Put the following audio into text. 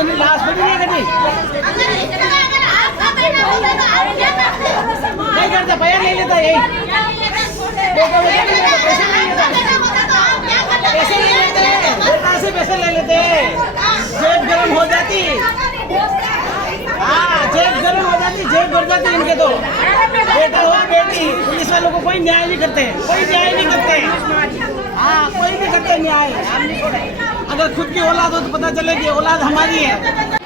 तो नहीं लाश पड़ी नहीं कभी नहीं करता भैया नहीं लेता यही पैसे नहीं लेते कहाँ से पैसे ले लेते जेब गर्म हो जाती हाँ जेब गर्म हो जाती जेब भर जाती इनके तो बेटा हो बेटी पुलिस वालों को कोई न्याय नहीं करते कोई न्याय नहीं करते हाँ कोई नहीं करते न्याय अगर खुद की औलाद हो तो पता चलेगी औलाद हमारी है